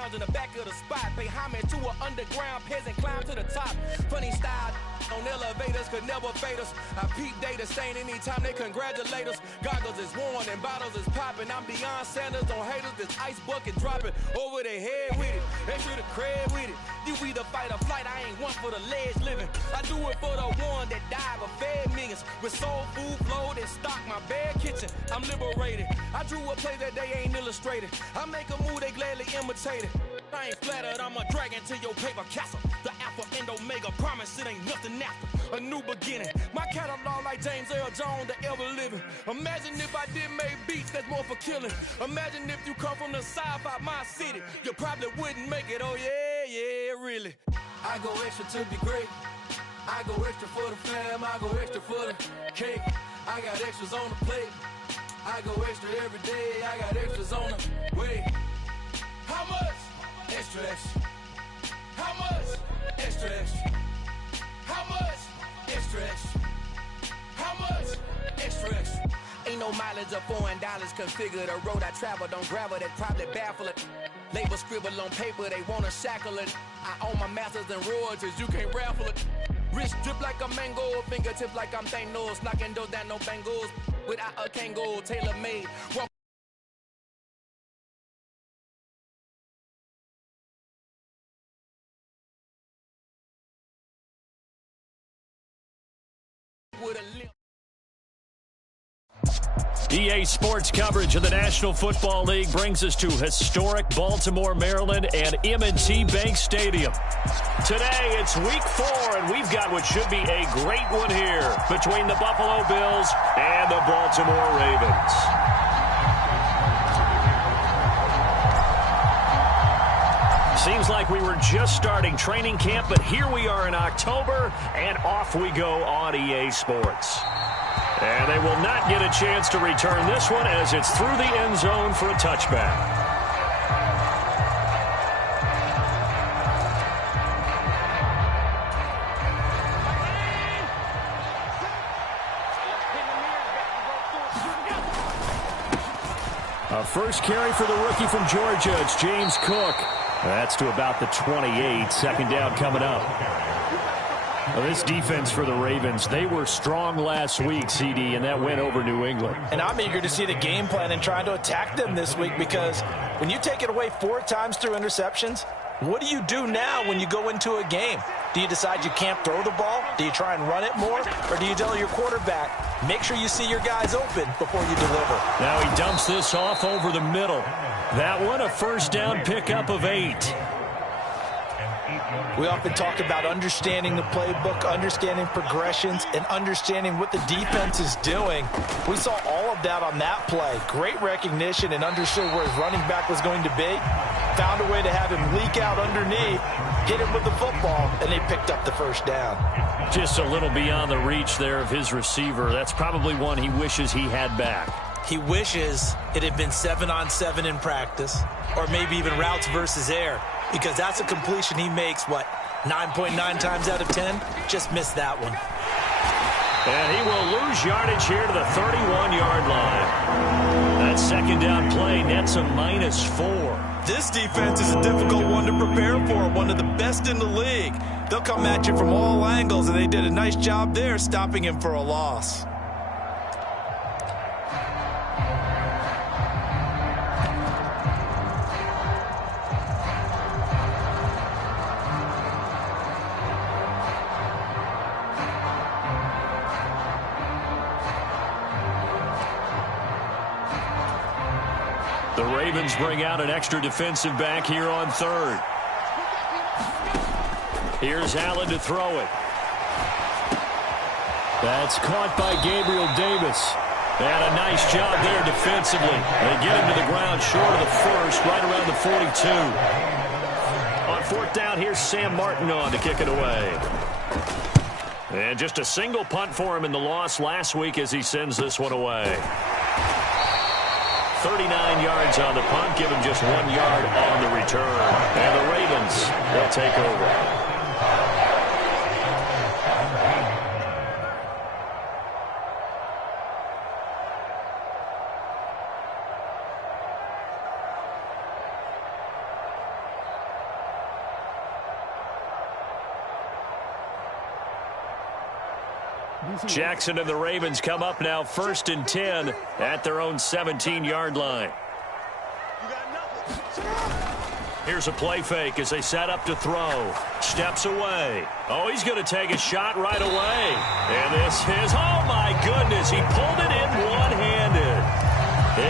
lounge in the back of the spot. Pay homage to an underground peasant, climb to the top. Funny style on elevators could never fade us. I peep data stain anytime they congratulate us. Goggles is worn and bottles is popping. I'm Deion Sanders on haters, this ice bucket dropping over their head with it. Extra the cred with it. You either fight or flight, I ain't one for the ledge living. I do it for the one that died but fed millions. With soul food flowed and stock my bare kitchen. I'm liberated. I drew a play that they ain't illustrated. I make a move, they gladly imitate it. I ain't flattered, I'm a dragon to your paper castle. The alpha and omega, promise it ain't nothing after. A new beginning. My catalog like James Earl Jones, the ever living. Imagine if I did make beats that's more for killing. Imagine if you come from the south out my city. You probably wouldn't make it, oh yeah, really. I go extra to be great. I go extra for the fam, I go extra for the cake. I got extras on the plate. I go extra every day, I got extras on the way. How much? Extra, extra. How much? Extra, extra. How much? Extra, extra. How much? Extra, extra. Ain't no mileage of $4 configure the road I travel. Don't gravel, that probably baffle it. Label scribble on paper, they wanna shackle it. I own my masters and royalties, you can't raffle it. Wrist drip like a mango, fingertips like I'm Thanos. Knocking those down, no bangles. Without a Kango, tailor made. Walk with a limp. EA Sports coverage of the National Football League brings us to historic Baltimore, Maryland, and M&T Bank Stadium. Today, it's Week 4, and we've got what should be a great one here between the Buffalo Bills and the Baltimore Ravens. Seems like we were just starting training camp, but here we are in October, and off we go on EA Sports. And they will not get a chance to return this one as it's through the end zone for a touchback. A first carry for the rookie from Georgia. It's James Cook. That's to about the 28. Second down coming up. Well, this defense for the Ravens, they were strong last week, CD, and that went over New England. And I'm eager to see the game plan and trying to attack them this week, because when you take it away 4 times through interceptions, what do you do now when you go into a game? Do you decide you can't throw the ball? Do you try and run it more? Or do you tell your quarterback, make sure you see your guys open before you deliver? Now he dumps this off over the middle. That one, a first down pickup of 8. We often talk about understanding the playbook, understanding progressions, and understanding what the defense is doing. We saw all of that on that play. Great recognition and understood where his running back was going to be. Found a way to have him leak out underneath, hit him with the football, and they picked up the first down. Just a little beyond the reach there of his receiver. That's probably one he wishes he had back. He wishes it had been 7-on-7 in practice, or maybe even routes versus air, because that's a completion he makes, 9.9 times out of 10? Just missed that one. And he will lose yardage here to the 31-yard line. That second down play nets a -4. This defense is a difficult one to prepare for, one of the best in the league. They'll come at you from all angles, and they did a nice job there stopping him for a loss. The Ravens bring out an extra defensive back here on third. Here's Allen to throw it. That's caught by Gabriel Davis. And a nice job there defensively. They get him to the ground short of the first, right around the 42. On fourth down, here's Sam Martin on to kick it away. And just a single punt for him in the loss last week as he sends this one away. 39 yards on the punt, give him just 1 yard on the return. And the Ravens will take over. Jackson and the Ravens come up now 1st and 10 at their own 17-yard line. Here's a play fake as they set up to throw. Steps away. Oh, he's going to take a shot right away. And this is, oh my goodness, he pulled it in one-handed.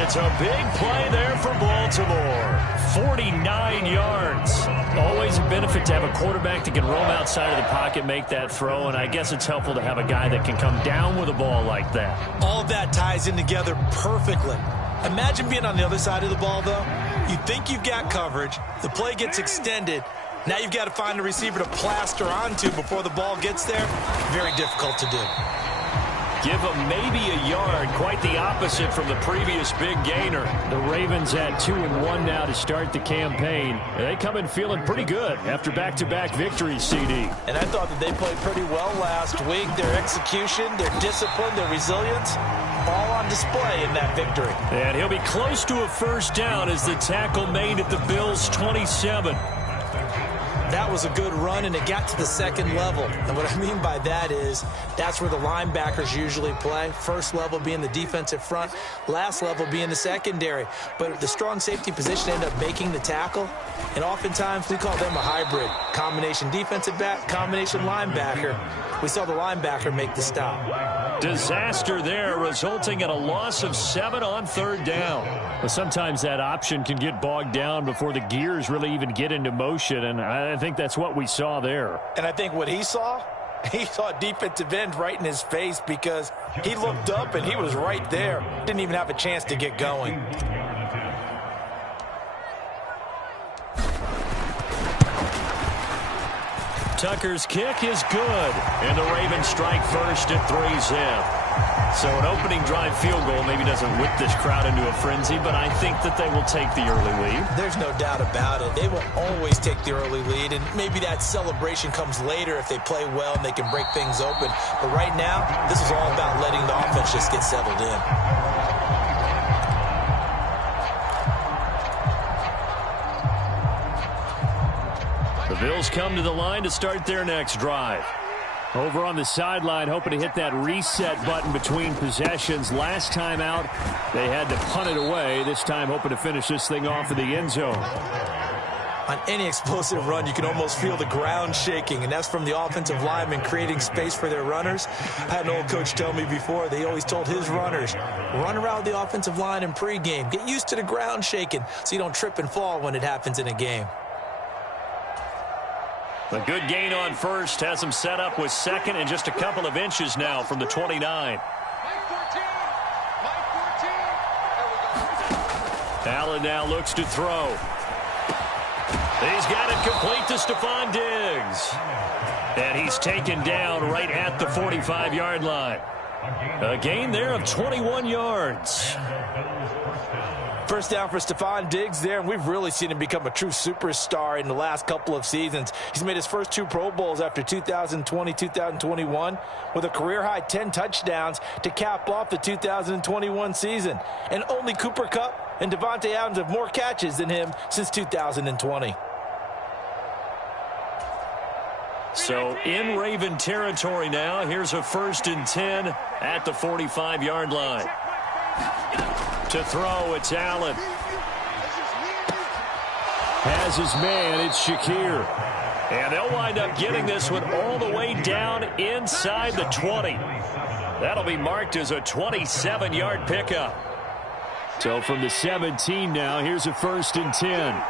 It's a big play there for Baltimore. 49 yards. Always a benefit to have a quarterback that can roam outside of the pocket, make that throw, and I guess it's helpful to have a guy that can come down with a ball like that. All of that ties in together perfectly. Imagine being on the other side of the ball, though. You think you've got coverage. The play gets extended. Now you've got to find a receiver to plaster onto before the ball gets there. Very difficult to do. Give him maybe a yard. Quite the opposite from the previous big gainer. The Ravens at 2-1 now to start the campaign. They come in feeling pretty good after back-to-back victories, CD. And I thought that they played pretty well last week. Their execution, their discipline, their resilience, all on display in that victory. And he'll be close to a first down as the tackle made at the Bills' 27. That was a good run, and it got to the second level. And what I mean by that is that's where the linebackers usually play. First level being the defensive front, last level being the secondary. But the strong safety position ended up making the tackle, and oftentimes we call them a hybrid. Combination defensive back, combination linebacker. We saw the linebacker make the stop. Disaster there, resulting in a loss of 7 on 3rd down. But sometimes that option can get bogged down before the gears really even get into motion, and I think that's what we saw there. And I think what he saw a defensive end right in his face because he looked up and he was right there. Didn't even have a chance to get going. Tucker's kick is good, and the Ravens strike first at 3-zip. So an opening drive field goal maybe doesn't whip this crowd into a frenzy, but I think that they will take the early lead. There's no doubt about it. They will always take the early lead, and maybe that celebration comes later if they play well and they can break things open. But right now, this is all about letting the offense just get settled in. The Bills come to the line to start their next drive. Over on the sideline, hoping to hit that reset button between possessions. Last time out, they had to punt it away. This time, hoping to finish this thing off in the end zone. On any explosive run, you can almost feel the ground shaking, and that's from the offensive linemen creating space for their runners. I had an old coach tell me before, they always told his runners, run around the offensive line in pregame. Get used to the ground shaking so you don't trip and fall when it happens in a game. A good gain on first has him set up with second and just a couple of inches now from the 29. Allen now looks to throw. He's got it complete to Stephon Diggs. And he's taken down right at the 45-yard line. A gain there of 21 yards. First down for Stephon Diggs there, and we've really seen him become a true superstar in the last couple of seasons. He's made his first 2 Pro Bowls after 2020, 2021, with a career-high 10 touchdowns to cap off the 2021 season. And only Cooper Kupp and Devontae Adams have more catches than him since 2020. So in Raven territory now, here's a 1st and 10 at the 45-yard line. To throw, it's Allen. Has his man, it's Shakir. And they'll wind up getting this one all the way down inside the 20. That'll be marked as a 27-yard pickup. So from the 17 now, here's a 1st and 10.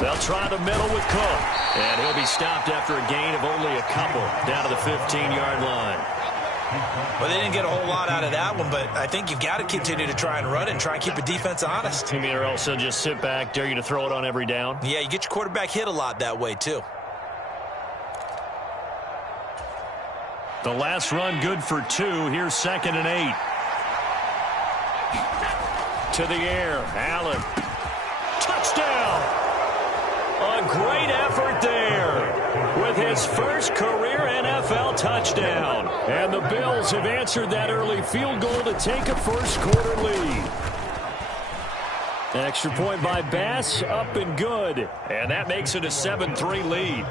They'll try the middle with Cook. And he'll be stopped after a gain of only a couple down to the 15-yard line. Well, they didn't get a whole lot out of that one, but I think you've got to continue to try and run and try and keep a defense honest. You mean, or else they'll just sit back, dare you to throw it on every down? Yeah, you get your quarterback hit a lot that way, too. The last run good for 2. Here's 2nd and 8. To the air, Allen. Touchdown! A great effort there with his first career NFL touchdown. And the Bills have answered that early field goal to take a first-quarter lead. An extra point by Bass, up and good. And that makes it a 7-3 lead.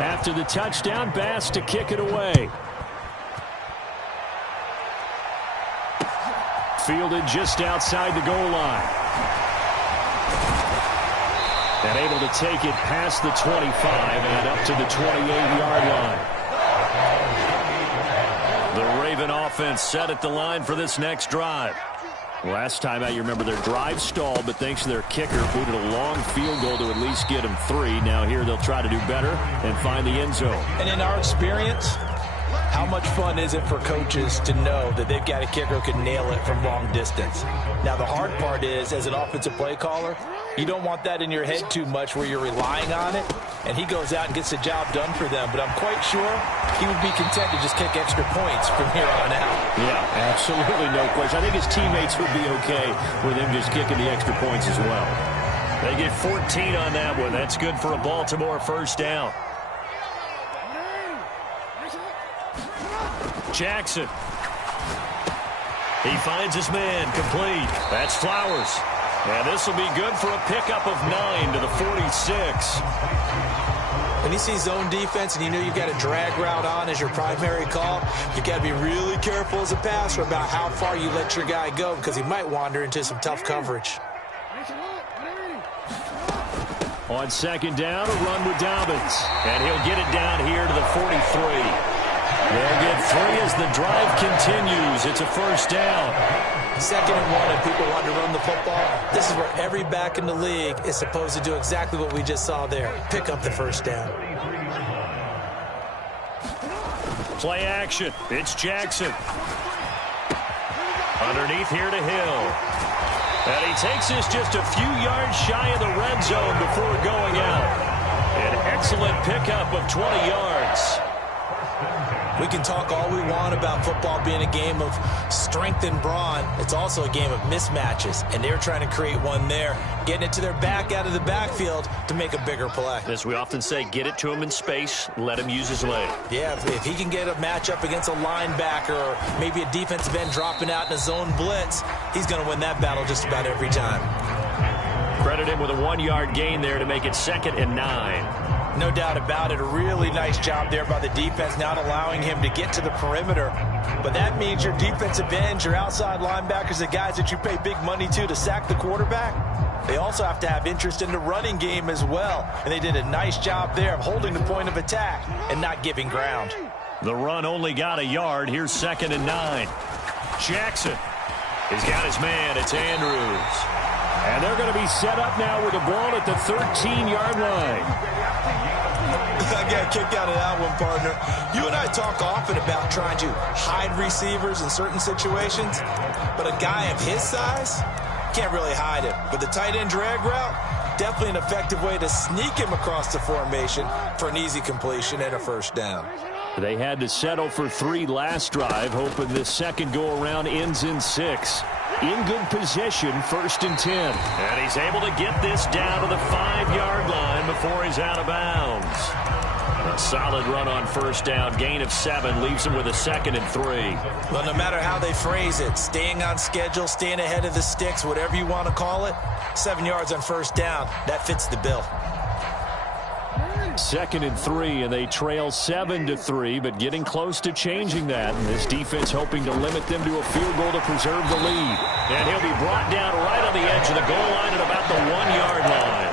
After the touchdown, Bass to kick it away. Fielded just outside the goal line. And able to take it past the 25 and up to the 28-yard line. The Raven offense set at the line for this next drive. Last time out, you remember their drive stalled, but thanks to their kicker, booted a long field goal to at least get them 3. Now here they'll try to do better and find the end zone. And in our experience, how much fun is it for coaches to know that they've got a kicker who can nail it from long distance? Now, the hard part is, as an offensive play caller, you don't want that in your head too much where you're relying on it, and he goes out and gets the job done for them. But I'm quite sure he would be content to just kick extra points from here on out. Yeah, absolutely no question. I think his teammates would be okay with him just kicking the extra points as well. They get 14 on that one. That's good for a Baltimore first down. Jackson. He finds his man complete. That's Flowers. And this will be good for a pickup of 9 to the 46. When you see zone defense and you know you've got a drag route on as your primary call, you've got to be really careful as a passer about how far you let your guy go because he might wander into some tough coverage. On second down, a run with Dobbins. And he'll get it down here to the 43. They'll get 3 as the drive continues. It's a first down. 2nd and 1, and people want to run the football. This is where every back in the league is supposed to do exactly what we just saw there. Pick up the first down. Play action. It's Jackson. Underneath here to Hill. And he takes this just a few yards shy of the red zone before going out. An excellent pickup of 20 yards. We can talk all we want about football being a game of strength and brawn. It's also a game of mismatches, and they're trying to create one there, getting it to their back out of the backfield to make a bigger play. As we often say, get it to him in space, let him use his leg. Yeah, if he can get a matchup against a linebacker or maybe a defensive end dropping out in a zone blitz, he's going to win that battle just about every time. Credit him with a 1-yard gain there to make it 2nd and 9. No doubt about it. A really nice job there by the defense, not allowing him to get to the perimeter. But that means your defensive ends, your outside linebackers, the guys that you pay big money to sack the quarterback, they also have to have interest in the running game as well. And they did a nice job there of holding the point of attack and not giving ground. The run only got a yard. Here's 2nd and 9. Jackson. He's got his man. It's Andrews. And they're going to be set up now with the ball at the 13-yard line. I got a kick out of that one, partner. You and I talk often about trying to hide receivers in certain situations, but a guy of his size can't really hide it. But the tight end drag route, definitely an effective way to sneak him across the formation for an easy completion and a first down. They had to settle for 3 last drive, hoping this second go-around ends in 6. In good position, 1st and 10. And he's able to get this down to the 5-yard line before he's out of bounds. A solid run on first down, gain of 7, leaves him with a 2nd and 3. Well, no matter how they phrase it, staying on schedule, staying ahead of the sticks, whatever you want to call it, 7 yards on first down, that fits the bill. 2nd and 3, and they trail 7-3, but getting close to changing that. And this defense hoping to limit them to a field goal to preserve the lead. And he'll be brought down right on the edge of the goal line at about the 1-yard line.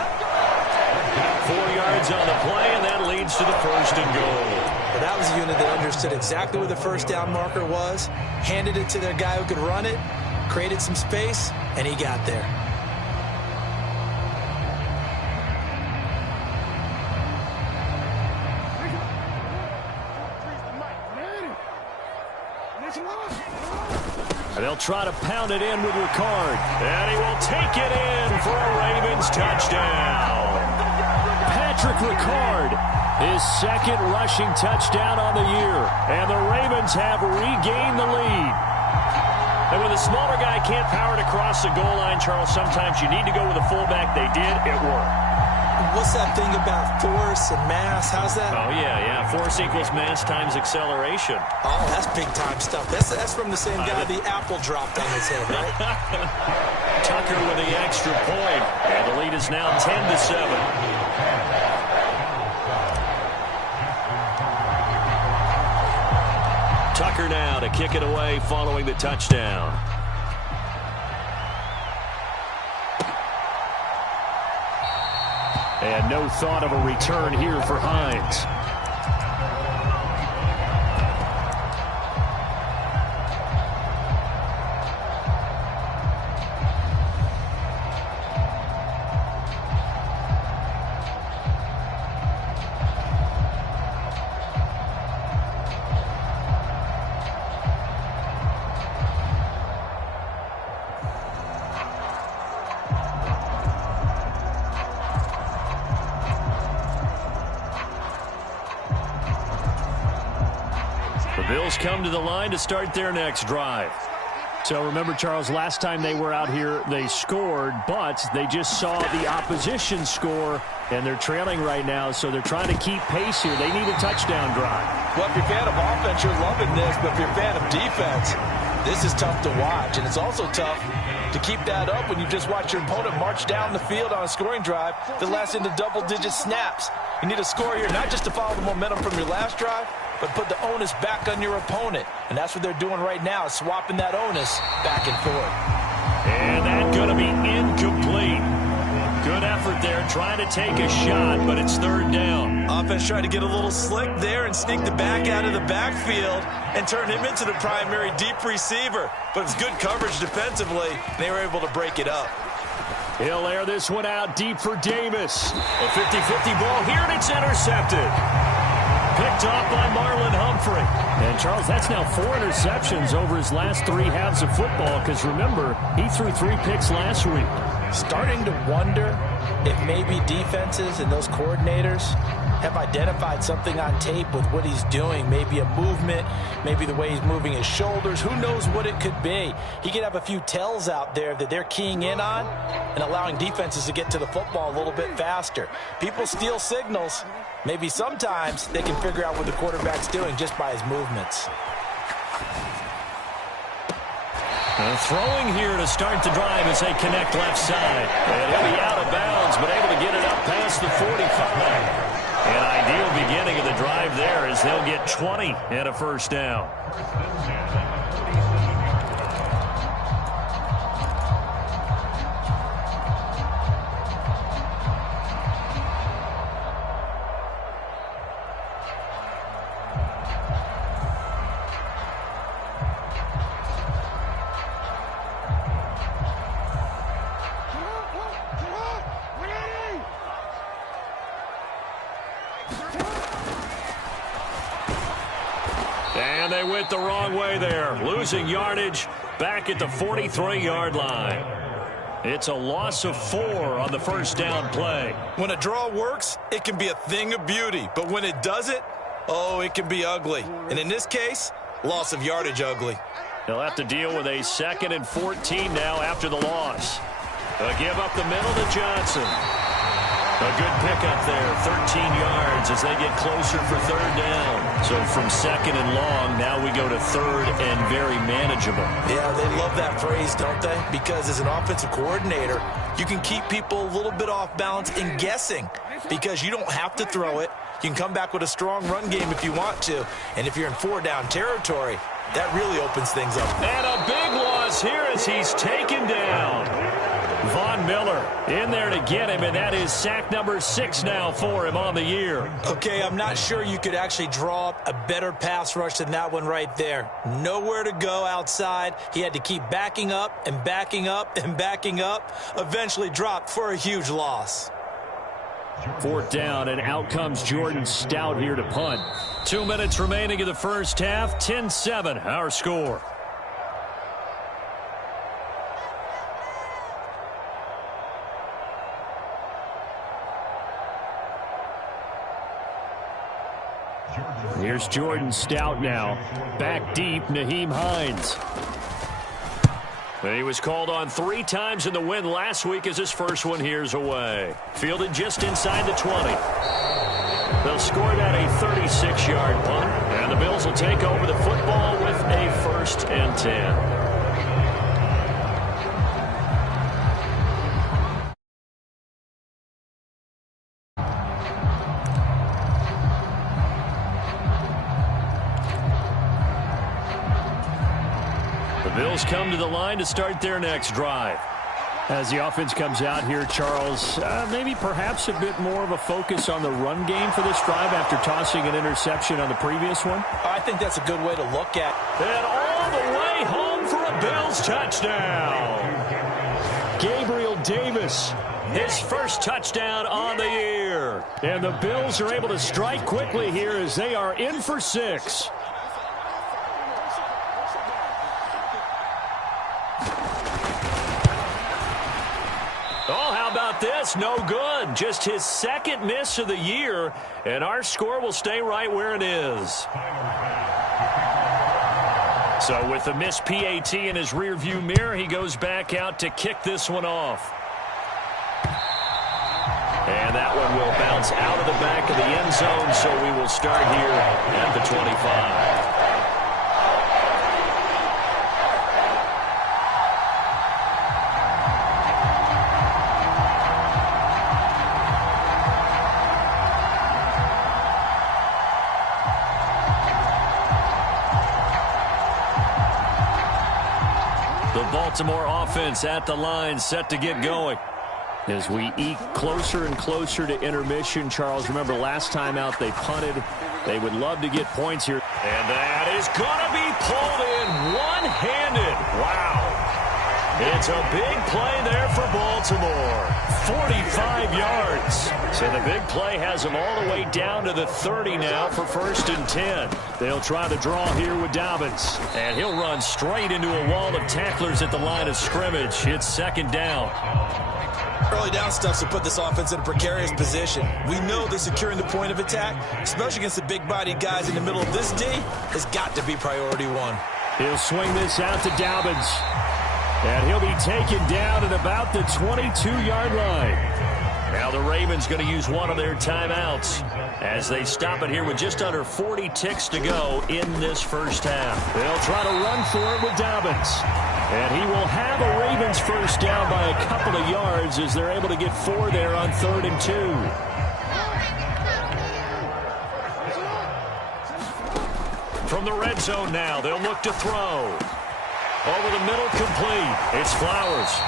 4 yards on the play, and that leads to the 1st and goal. Well, that was a unit that understood exactly where the first down marker was, handed it to their guy who could run it, created some space, and he got there. And they'll try to pound it in with Ricard. And he will take it in for a Ravens touchdown. Patrick Ricard, his 2nd rushing touchdown on the year. And the Ravens have regained the lead. And when the smaller guy can't power it across the goal line, Charles, sometimes you need to go with a fullback. They did. It worked. What's that thing about force and mass? How's that? Oh, yeah. Force equals mass times acceleration. Oh, that's big-time stuff. That's from the same guy the apple dropped on his head, right? Tucker with the extra point. And the lead is now 10-7. Hunter now to kick it away following the touchdown. And no thought of a return here for Hines. Bills come to the line to start their next drive. So remember, Charles, last time they were out here, they scored, but they just saw the opposition score, and they're trailing right now, so they're trying to keep pace here. They need a touchdown drive. Well, if you're a fan of offense, you're loving this, but if you're a fan of defense, this is tough to watch, and it's also tough to keep that up when you just watch your opponent march down the field on a scoring drive that lasts into double-digit snaps. You need a score here, not just to follow the momentum from your last drive, but put the onus back on your opponent. And that's what they're doing right now, swapping that onus back and forth. And that's going to be incomplete. Good effort there, trying to take a shot, but it's third down. Offense tried to get a little slick there and sneak the back out of the backfield and turn him into the primary deep receiver. But it's good coverage defensively, and they were able to break it up. He'll air this one out deep for Davis. A 50-50 ball here, and it's intercepted. Picked off by Marlon Humphrey. And, Charles, that's now 4 interceptions over his last 3 halves of football, because, remember, he threw 3 picks last week. Starting to wonder if maybe defenses and those coordinators have identified something on tape with what he's doing. Maybe a movement, maybe the way he's moving his shoulders. Who knows what it could be? He could have a few tells out there that they're keying in on and allowing defenses to get to the football a little bit faster. People steal signals. Maybe sometimes they can figure out what the quarterback's doing just by his movements. Throwing here to start the drive as they connect left side. And he'll be out of bounds, but able to get it up past the 45. An ideal beginning of the drive there as they'll get 20 and a first down. And they went the wrong way there, losing yardage back at the 43-yard line. It's a loss of 4 on the first down play. When a draw works, it can be a thing of beauty. But when it doesn't, oh, it can be ugly. And in this case, loss of yardage ugly. They'll have to deal with a 2nd and 14 now after the loss. They'll give up the middle to Johnson. A good pickup there, 13 yards as they get closer for third down. So from 2nd and long, now we go to 3rd and very manageable. Yeah, they love that phrase, don't they? Because as an offensive coordinator, you can keep people a little bit off balance and guessing because you don't have to throw it. You can come back with a strong run game if you want to. And if you're in 4-down territory, that really opens things up. And a big loss here as he's taken down. Von Miller in there to get him, and that is sack number 6 now for him on the year. Okay, I'm not sure you could actually draw up a better pass rush than that one right there. Nowhere to go outside. He had to keep backing up and backing up and backing up. Eventually dropped for a huge loss. 4th down, and out comes Jordan Stout here to punt. 2 minutes remaining in the first half. 10-7 our score. Here's Jordan Stout now. Back deep, Nyheim Hines. He was called on 3 times in the win last week as his first one here's away. Fielded just inside the 20. They'll score that a 36-yard punt, and the Bills will take over the football with a 1st and 10. Bills come to the line to start their next drive. As the offense comes out here, Charles, maybe perhaps a bit more of a focus on the run game for this drive after tossing an interception on the previous one? I think that's a good way to look at it. And all the way home for a Bills touchdown. Gabriel Davis, his first touchdown on the year. And the Bills are able to strike quickly here as they are in for 6. Oh, how about this? No good. Just his second miss of the year, and our score will stay right where it is. So with the missed PAT in his rearview mirror, he goes back out to kick this one off. And that one will bounce out of the back of the end zone, so we will start here at the 25. Baltimore offense at the line, set to get going. As we eke closer and closer to intermission, Charles, remember last time out they punted. They would love to get points here. And that is going to be pulled in one-handed. Wow. It's a big play there for Baltimore. 45 yards. So the big play has them all the way down to the 30 now for 1st and 10. They'll try the draw here with Dobbins. And he'll run straight into a wall of tacklers at the line of scrimmage. It's 2nd down. Early down stuff to put this offense in a precarious position. We know that securing the point of attack, especially against the big-body guys in the middle of this D, has got to be priority 1. He'll swing this out to Dobbins. And he'll be taken down at about the 22-yard line. Now the Ravens going to use one of their timeouts as they stop it here with just under 40 ticks to go in this first half. They'll try to run for it with Dobbins. And he will have a Ravens first down by a couple of yards as they're able to get 4 there on 3rd and 2. From the red zone now, they'll look to throw. Over the middle, complete. It's Flowers.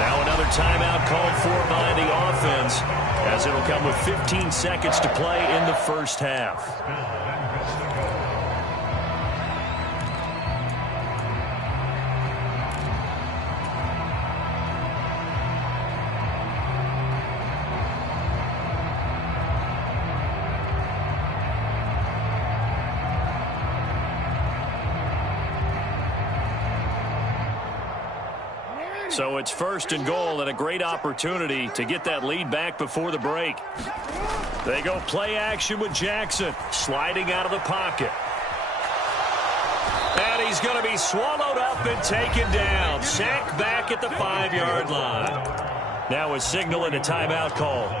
Now another timeout called for by the offense as it'll come with 15 seconds to play in the first half. So it's 1st and goal and a great opportunity to get that lead back before the break. They go play action with Jackson, sliding out of the pocket. And he's going to be swallowed up and taken down. Sacked back at the 5-yard line. Now a signal and a timeout call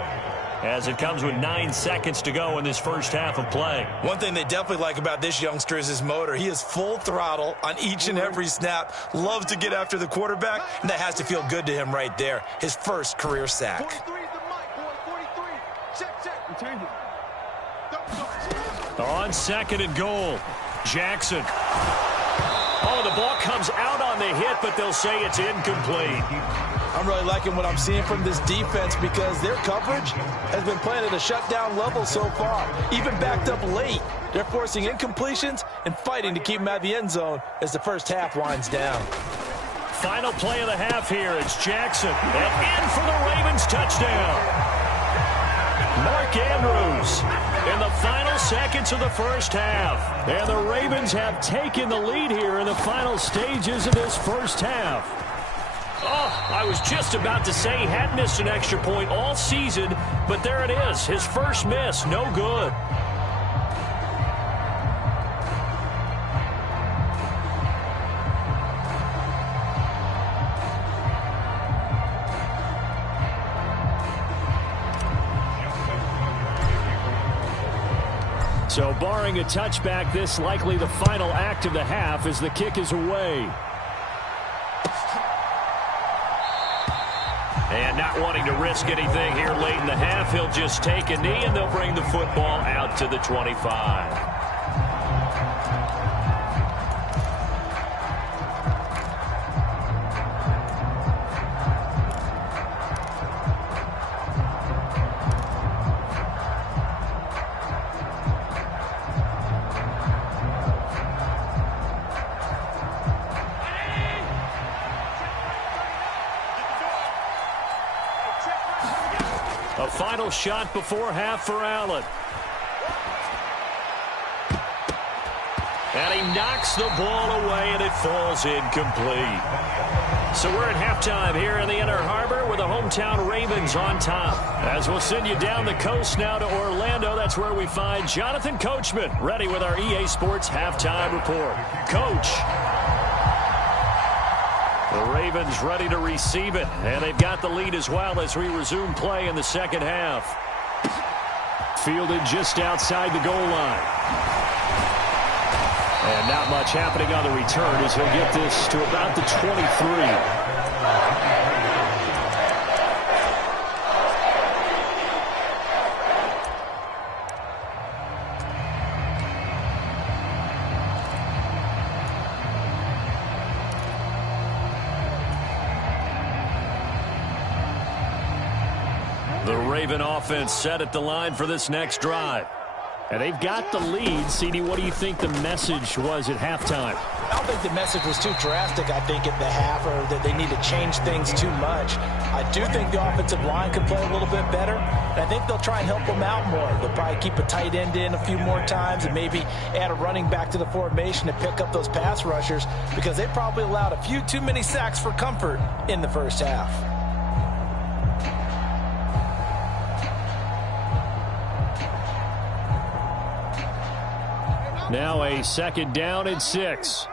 as it comes with 9 seconds to go in this first half of play. One thing they definitely like about this youngster is his motor. He is full throttle on each and every snap. Loves to get after the quarterback, and that has to feel good to him right there. His first career sack. 43 is the mic, boy. 43. Check. Change it. On 2nd and goal, Jackson. Oh, the ball comes out on the hit, but they'll say it's incomplete. I'm really liking what I'm seeing from this defense because their coverage has been playing at a shutdown level so far. Even backed up late, they're forcing incompletions and fighting to keep them out of the end zone as the first half winds down. Final play of the half here. It's Jackson. And in for the Ravens touchdown. Mark Andrews in the final seconds of the first half. And the Ravens have taken the lead here in the final stages of this first half. Oh, I was just about to say he had missed an extra point all season, but there it is. His first miss, no good. So barring a touchback, this likely the final act of the half as the kick is away. And not wanting to risk anything here late in the half, he'll just take a knee and they'll bring the football out to the 25. A final shot before half for Allen. And he knocks the ball away, and it falls incomplete. So we're at halftime here in the Inner Harbor with the hometown Ravens on top. As we'll send you down the coast now to Orlando, that's where we find Jonathan Coachman, ready with our EA Sports halftime report. Coach. The Ravens ready to receive it, and they've got the lead as well as we resume play in the second half. Fielded just outside the goal line. And not much happening on the return as he'll get this to about the 23. The Raven offense set at the line for this next drive. And they've got the lead. CD, what do you think the message was at halftime? I don't think the message was too drastic, I think, at the half, or that they need to change things too much. I do think the offensive line could play a little bit better. And I think they'll try and help them out more. They'll probably keep a tight end in a few more times and maybe add a running back to the formation to pick up those pass rushers, because they probably allowed a few too many sacks for comfort in the first half. Now a second down and 6.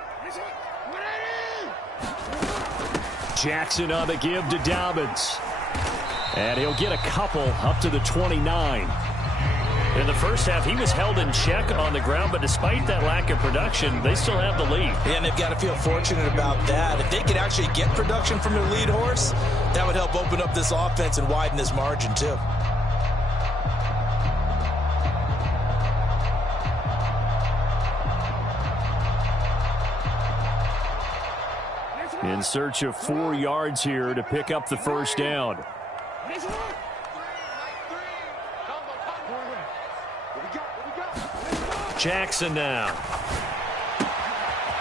Jackson on the give to Dobbins. And he'll get a couple up to the 29. In the first half, he was held in check on the ground, but despite that lack of production, they still have the lead. Yeah, and they've got to feel fortunate about that. If they could actually get production from their lead horse, that would help open up this offense and widen this margin too. In search of 4 yards here to pick up the first down. Jackson now.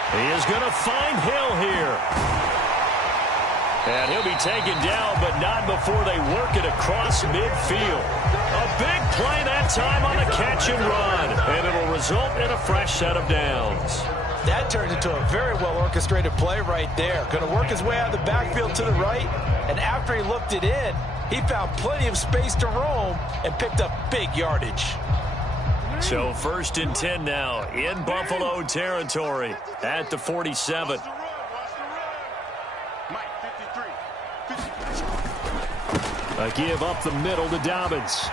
He is going to find Hill here. And he'll be taken down, but not before they work it across midfield. A big play that time on the catch and run. And it'll result in a fresh set of downs. That turned into a very well-orchestrated play right there. Going to work his way out of the backfield to the right, and after he looked it in, he found plenty of space to roam and picked up big yardage. So 1st and 10 now in Buffalo territory at the 47. A give up the middle to Dobbins.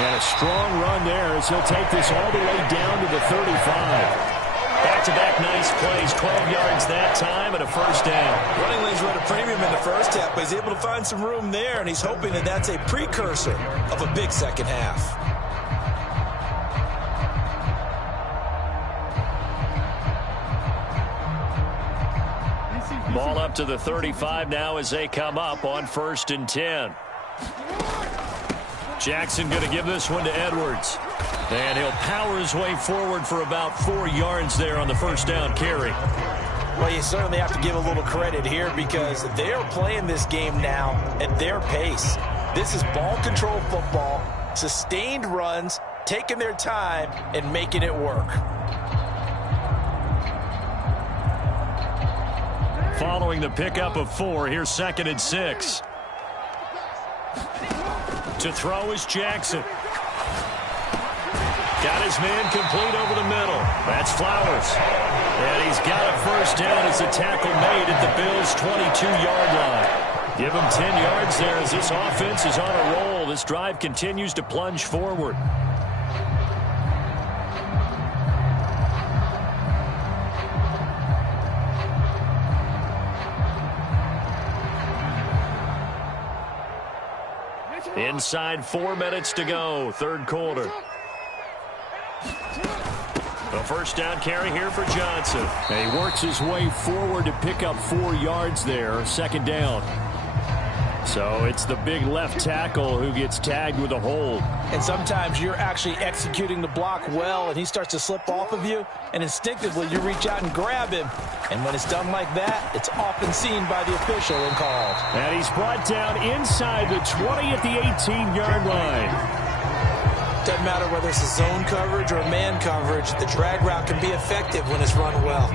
And a strong run there as he'll take this all the way down to the 35. Back-to-back nice plays, 12 yards that time and a first down. Running lanes were at a premium in the first half, but he's able to find some room there, and he's hoping that that's a precursor of a big second half. Ball up to the 35 now as they come up on 1st and 10. Jackson going to give this one to Edwards. And he'll power his way forward for about 4 yards there on the first down carry. Well, you certainly have to give a little credit here because they are playing this game now at their pace. This is ball control football, sustained runs, taking their time and making it work. Following the pickup of 4, here's 2nd and 6. To throw is Jackson. Got his man complete over the middle. That's Flowers. And he's got a first down as the tackle made at the Bills' 22-yard line. Give him 10 yards there as this offense is on a roll. This drive continues to plunge forward. Inside 4 minutes to go, 3rd quarter. A first down carry here for Johnson. And he works his way forward to pick up 4 yards there, 2nd down. So it's the big left tackle who gets tagged with a hold. And sometimes you're actually executing the block well, and he starts to slip off of you, and instinctively you reach out and grab him. And when it's done like that, it's often seen by the official and called. And he's brought down inside the 20 at the 18-yard line. Doesn't matter whether it's a zone coverage or man coverage, the drag route can be effective when it's run well.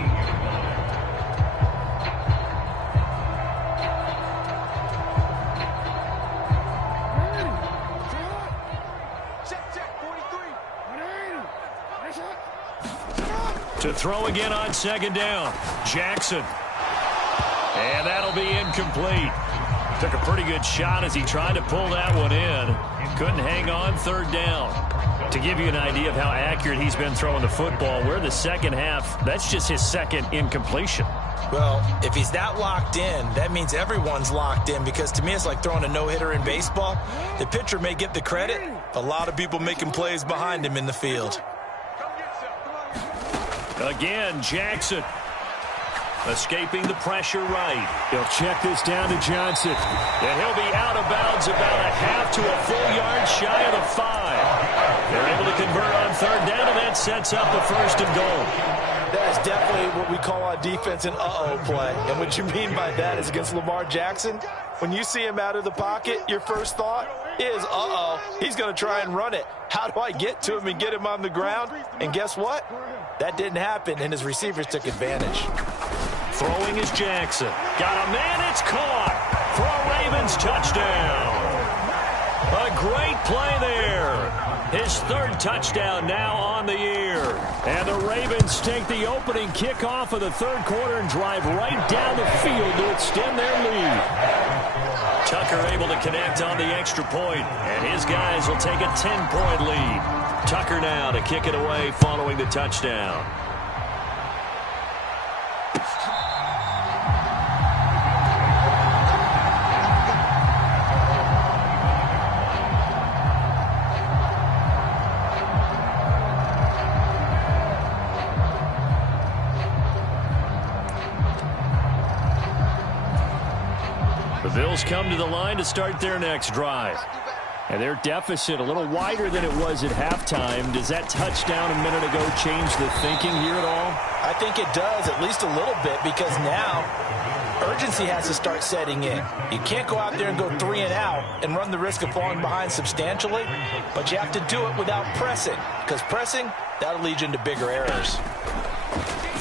To throw again on second down, Jackson. And that'll be incomplete. Took a pretty good shot as he tried to pull that one in. Couldn't hang on third down. To give you an idea of how accurate he's been throwing the football, we're the second half. That's just his second incompletion. Well, if he's that locked in, that means everyone's locked in, because to me it's like throwing a no-hitter in baseball. The pitcher may get the credit, a lot of people making plays behind him in the field. Again, Jackson. Escaping the pressure right. He'll check this down to Johnson. And he'll be out of bounds about a half to a full yard shy of the 5. They're able to convert on third down, and that sets up a first and goal. That is definitely what we call on defense an uh-oh play. And what you mean by that is against Lamar Jackson, when you see him out of the pocket, your first thought is, uh-oh, he's going to try and run it. How do I get to him and get him on the ground? And guess what? That didn't happen, and his receivers took advantage. Throwing is Jackson. Got a man, it's caught for a Ravens touchdown. A great play there. His third touchdown now on the year. And the Ravens take the opening kickoff of the third quarter and drive right down the field to extend their lead. Tucker able to connect on the extra point, and his guys will take a 10-point lead. Tucker now to kick it away following the touchdown. The Bills come to the line to start their next drive. And their deficit a little wider than it was at halftime. Does that touchdown a minute ago change the thinking here at all? I think it does, at least a little bit, because now urgency has to start setting in. You can't go out there and go 3 and out and run the risk of falling behind substantially, but you have to do it without pressing, because pressing, that'll lead you into bigger errors.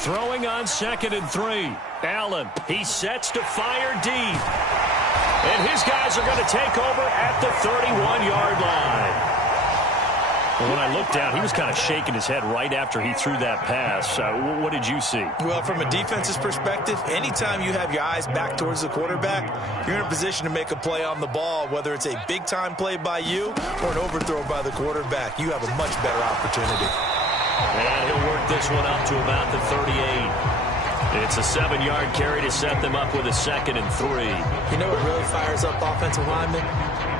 Throwing on 2nd and 3. Allen, he sets to fire deep. And his guys are going to take over at the 31-yard line. Well, when I looked down, he was kind of shaking his head right after he threw that pass. What did you see? Well, from a defense's perspective, anytime you have your eyes back towards the quarterback, you're in a position to make a play on the ball, whether it's a big-time play by you or an overthrow by the quarterback. You have a much better opportunity. And he'll work this one up to about the 38. It's a 7-yard carry to set them up with a 2nd and 3. You know what really fires up offensive linemen?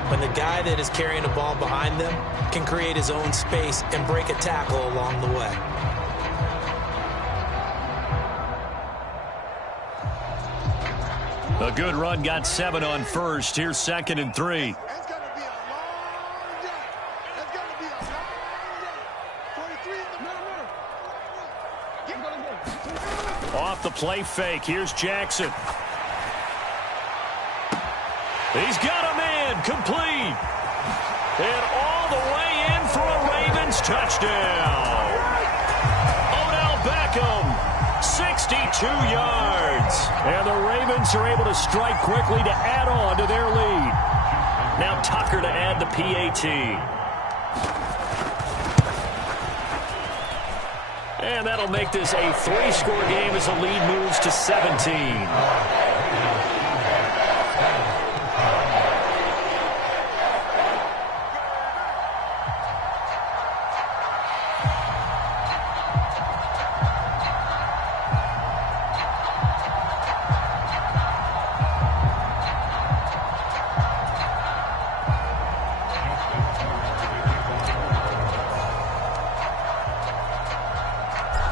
When the guy that is carrying the ball behind them can create his own space and break a tackle along the way. A good run, got 7 on first. Here's 2nd and 3. Off the play fake. Here's Jackson. He's got a man complete. And all the way in for a Ravens touchdown. Odell Beckham, 62 yards. And the Ravens are able to strike quickly to add on to their lead. Now Tucker to add the PAT. And that'll make this a 3-score game as the lead moves to 17.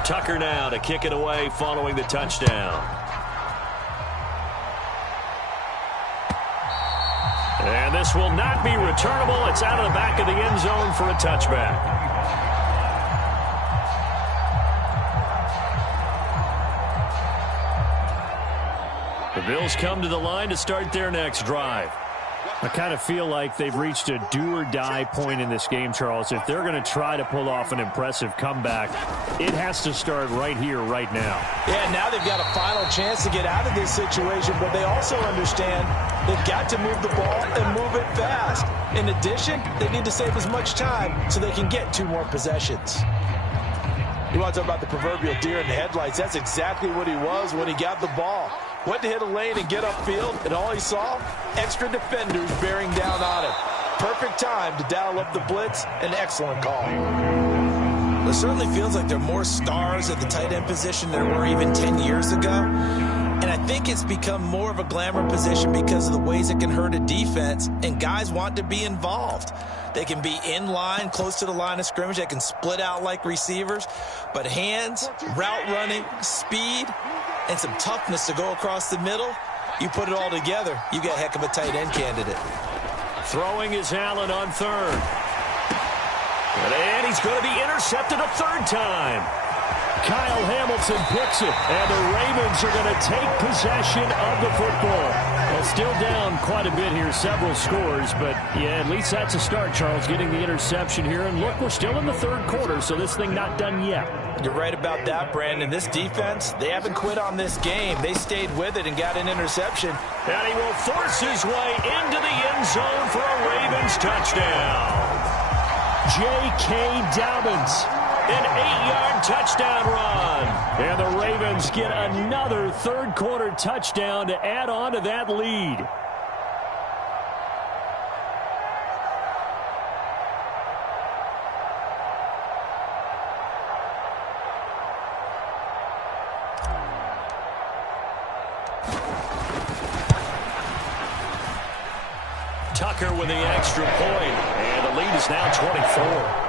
Tucker now to kick it away following the touchdown. this will not be returnable. It's out of the back of the end zone for a touchback. The Bills come to the line to start their next drive. I kind of feel like they've reached a do-or-die point in this game, Charles. If they're going to try to pull off an impressive comeback, it has to start right here, right now. Yeah, now they've got a final chance to get out of this situation, but they also understand they've got to move the ball and move it fast. In addition, they need to save as much time so they can get 2 more possessions. You want to talk about the proverbial deer in the headlights? That's exactly what he was when he got the ball. Went to hit a lane and get upfield, and all he saw, extra defenders bearing down on him. Perfect time to dial up the blitz. An excellent call. It certainly feels like there are more stars at the tight end position than there were even 10 years ago. And I think it's become more of a glamour position because of the ways it can hurt a defense, and guys want to be involved. They can be in line, close to the line of scrimmage. They can split out like receivers. But hands, route running, speed, and some toughness to go across the middle, you put it all together, you got a heck of a tight end candidate. Throwing is Allen on third. And he's going to be intercepted a third time. Kyle Hamilton picks it, and the Ravens are going to take possession of the football. Well, still down quite a bit here, several scores, but yeah, at least that's a start, Charles, getting the interception here. And look, we're still in the third quarter, so this thing not done yet. You're right about that, Brandon. This defense, they haven't quit on this game. They stayed with it and got an interception. And he will force his way into the end zone for a Ravens touchdown. J.K. Dobbins. An 8-yard touchdown run. And the Ravens get another third-quarter touchdown to add on to that lead. Tucker with the extra point. And the lead is now 24.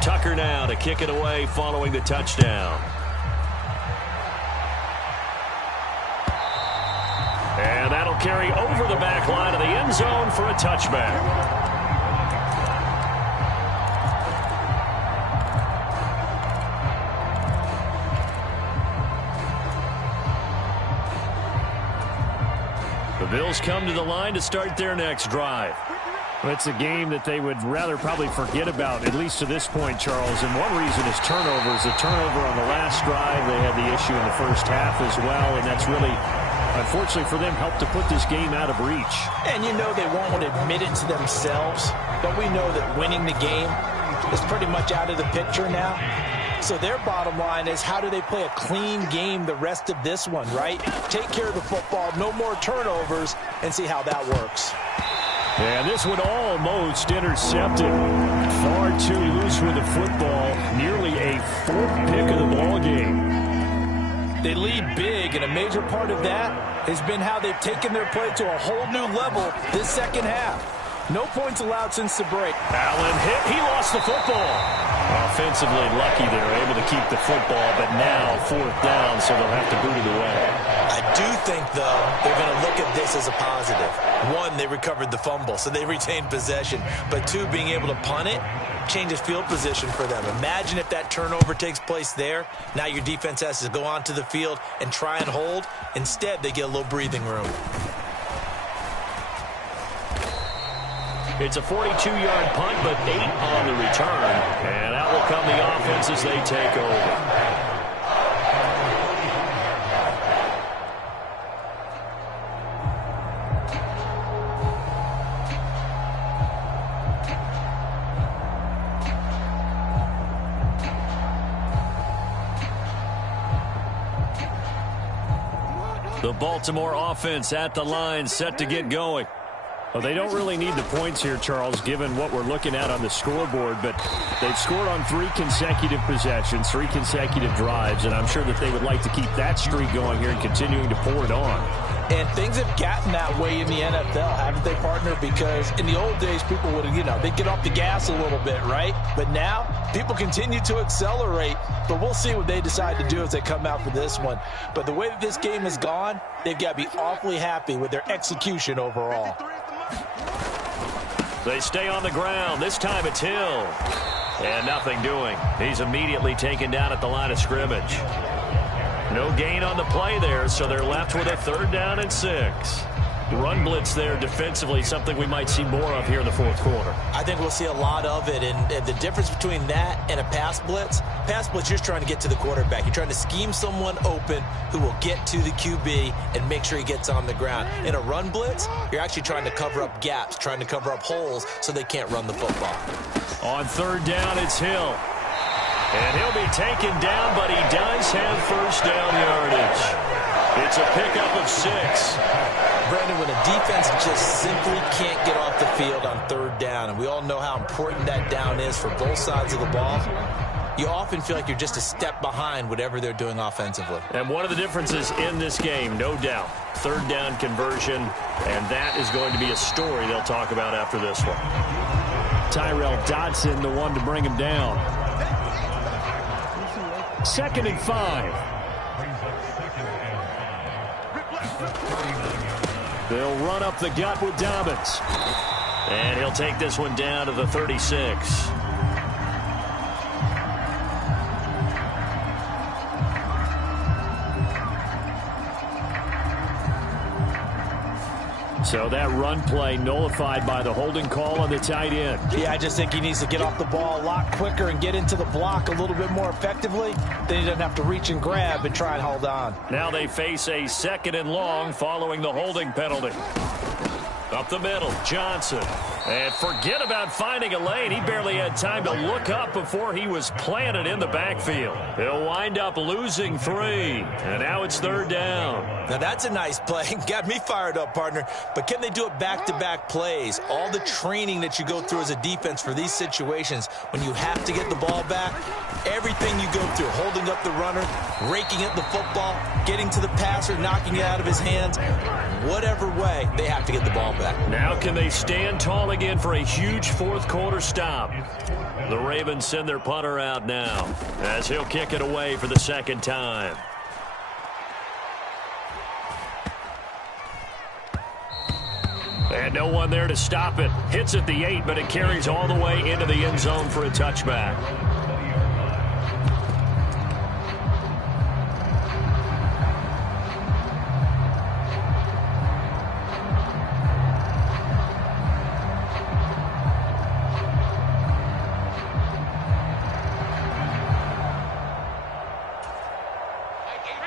Tucker now to kick it away following the touchdown. And that'll carry over the back line of the end zone for a touchback. The Bills come to the line to start their next drive. Well, it's a game that they would rather probably forget about, at least to this point, Charles. And one reason is turnovers. A turnover on the last drive. They had the issue in the first half as well, and that's really, unfortunately for them, helped to put this game out of reach. And you know they won't want to admit it to themselves, but we know that winning the game is pretty much out of the picture now. So their bottom line is, how do they play a clean game the rest of this one, right? Take care of the football, no more turnovers, and see how that works. And this one almost intercepted. Far too loose with the football. Nearly a 4th pick of the ball game. They lead big, and a major part of that has been how they've taken their play to a whole new level this second half. No points allowed since the break. Allen hit. He lost the football. Offensively lucky they were able to keep the football, but now 4th down, so they'll have to boot it away. I do think, though, they're going to look at this as a positive. 1, they recovered the fumble, so they retained possession. But 2, being able to punt it changes field position for them. Imagine if that turnover takes place there. Now your defense has to go onto the field and try and hold. Instead, they get a little breathing room. It's a 42-yard punt, but 8 on the return. And out will come the offense as they take over. The Baltimore offense at the line, set to get going. Well, they don't really need the points here, Charles, given what we're looking at on the scoreboard, but they've scored on 3 consecutive possessions, 3 consecutive drives, and I'm sure that they would like to keep that streak going here and continuing to pour it on. And things have gotten that way in the NFL, haven't they, partner? Because in the old days, people would, they'd get off the gas a little bit, right? But now, people continue to accelerate. But we'll see what they decide to do as they come out for this one. But the way that this game has gone, they've got to be awfully happy with their execution overall. They stay on the ground. This time it's Hill. And nothing doing. He's immediately taken down at the line of scrimmage. No gain on the play there, so they're left with a 3rd down and 6. Run blitz there defensively, something we might see more of here in the 4th quarter. I think we'll see a lot of it, and the difference between that and a pass blitz, you're just trying to get to the quarterback. You're trying to scheme someone open who will get to the QB and make sure he gets on the ground. In a run blitz, you're actually trying to cover up gaps, trying to cover up holes so they can't run the football. On 3rd down, it's Hill. And he'll be taken down, but he does have 1st down yardage. It's a pickup of 6. Brandon, when a defense just simply can't get off the field on 3rd down, and we all know how important that down is for both sides of the ball, you often feel like you're just a step behind whatever they're doing offensively. And one of the differences in this game, no doubt, 3rd down conversion, and that is going to be a story they'll talk about after this one. Tyrell Dodson, the one to bring him down. 2nd and 5. They'll run up the gut with Dobbins. And he'll take this one down to the 36. So that run play nullified by the holding call on the tight end. Yeah, I just think he needs to get off the ball a lot quicker and get into the block a little bit more effectively. Then he doesn't have to reach and grab and try and hold on. Now they face a 2nd and long following the holding penalty. Up the middle, Johnson. And forget about finding a lane. He barely had time to look up before he was planted in the backfield. He'll wind up losing 3. And now it's 3rd down. Now that's a nice play. Got me fired up, partner. But can they do it back-to-back plays? All the training that you go through as a defense for these situations, when you have to get the ball back, everything you go through, holding up the runner, raking at the football, getting to the passer, knocking it out of his hands, whatever way, they have to get the ball back. Now can they stand tall again for a huge 4th quarter stop? The Ravens send their punter out now as he'll kick it away for the 2nd time. And no one there to stop it. Hits at the 8, but it carries all the way into the end zone for a touchback.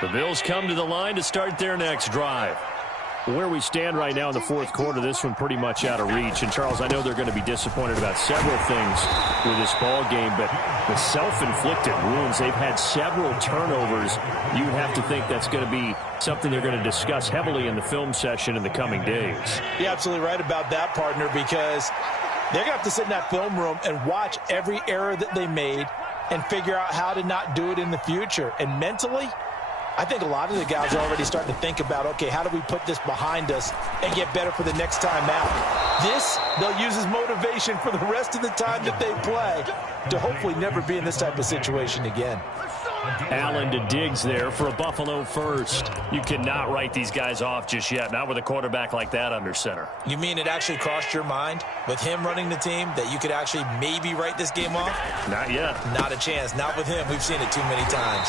The Bills come to the line to start their next drive. Where we stand right now in the 4th quarter, this one pretty much out of reach. And, Charles, I know they're going to be disappointed about several things with this ball game, but the self-inflicted wounds, they've had several turnovers. You would have to think that's going to be something they're going to discuss heavily in the film session in the coming days. You're absolutely right about that, partner, because they're going to have to sit in that film room and watch every error that they made and figure out how to not do it in the future. And mentally, I think a lot of the guys are already starting to think about, okay, how do we put this behind us and get better for the next time out? This, they'll use as motivation for the rest of the time that they play to hopefully never be in this type of situation again. Allen to Diggs there for a Buffalo first. You cannot write these guys off just yet, not with a quarterback like that under center. You mean it actually crossed your mind with him running the team that you could actually maybe write this game off? Not yet. Not a chance. Not with him. We've seen it too many times.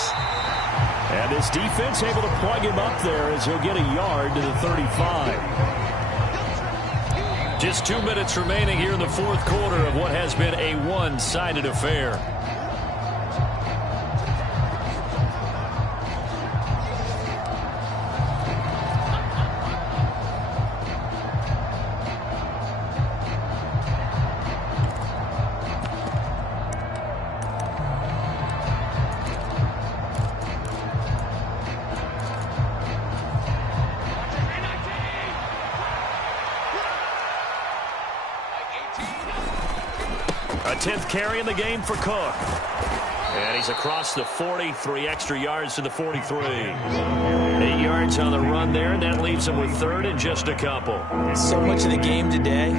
And this defense able to plug him up there as he'll get a yard to the 35. Just 2 minutes remaining here in the 4th quarter of what has been a one-sided affair. A 10th carry in the game for Cook. And he's across the 40, 3 extra yards to the 43. 8 yards on the run there, and that leaves him with third and just a couple. So much of the game today,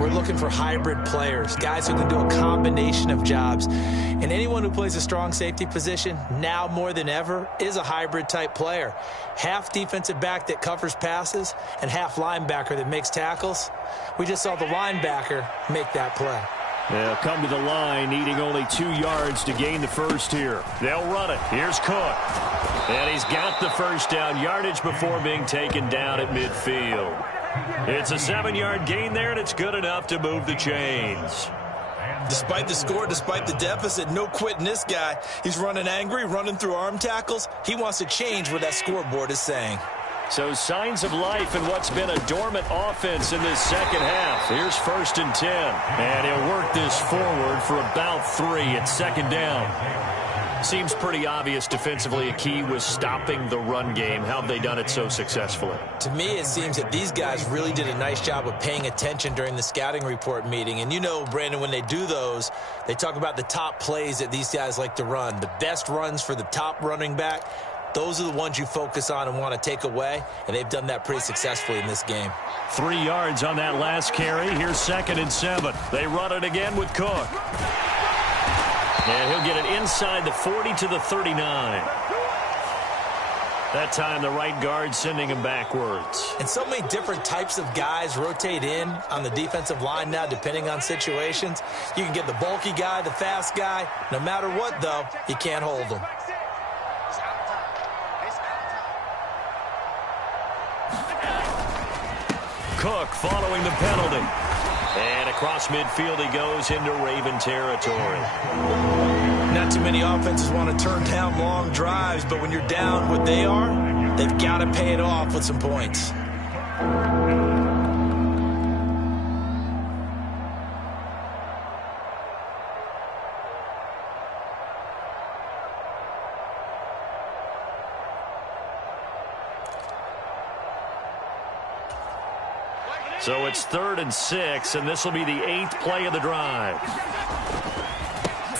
we're looking for hybrid players, guys who can do a combination of jobs. And anyone who plays a strong safety position, now more than ever, is a hybrid-type player. Half defensive back that covers passes and half linebacker that makes tackles. We just saw the linebacker make that play. They'll come to the line, needing only 2 yards to gain the first here. They'll run it. Here's Cook. And he's got the first down yardage before being taken down at midfield. It's a 7-yard gain there, and it's good enough to move the chains. Despite the score, despite the deficit, no quitting this guy. He's running angry, running through arm tackles. He wants to change what that scoreboard is saying. So signs of life in what's been a dormant offense in this second half. Here's 1st and 10. And he'll work this forward for about 3 at second down. Seems pretty obvious defensively a key was stopping the run game. How have they done it so successfully? To me, it seems that these guys really did a nice job of paying attention during the scouting report meeting. And you know, Brandon, when they do those, they talk about the top plays that these guys like to run. The best runs for the top running back. Those are the ones you focus on and want to take away, and they've done that pretty successfully in this game. 3 yards on that last carry. Here's 2nd and 7. They run it again with Cook. And he'll get it inside the 40 to the 39. That time the right guard sending him backwards. And so many different types of guys rotate in on the defensive line now depending on situations. You can get the bulky guy, the fast guy. No matter what, though, you can't hold them. Cook following the penalty. And across midfield he goes into Raven territory. Not too many offenses want to turn down long drives, but when you're down what they are, they've got to pay it off with some points. So it's 3rd and 6, and this will be the 8th play of the drive.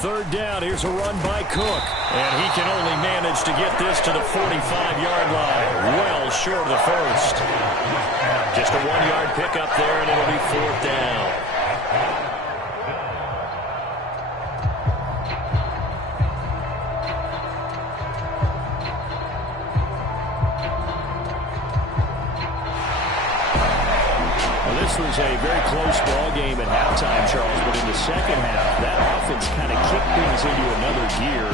3rd down, here's a run by Cook. And he can only manage to get this to the 45-yard line. Well short of the first. Just a 1-yard pickup there, and it'll be 4th down. This was a very close ball game at halftime, Charles, but in the second half, that offense kind of kicked things into another gear.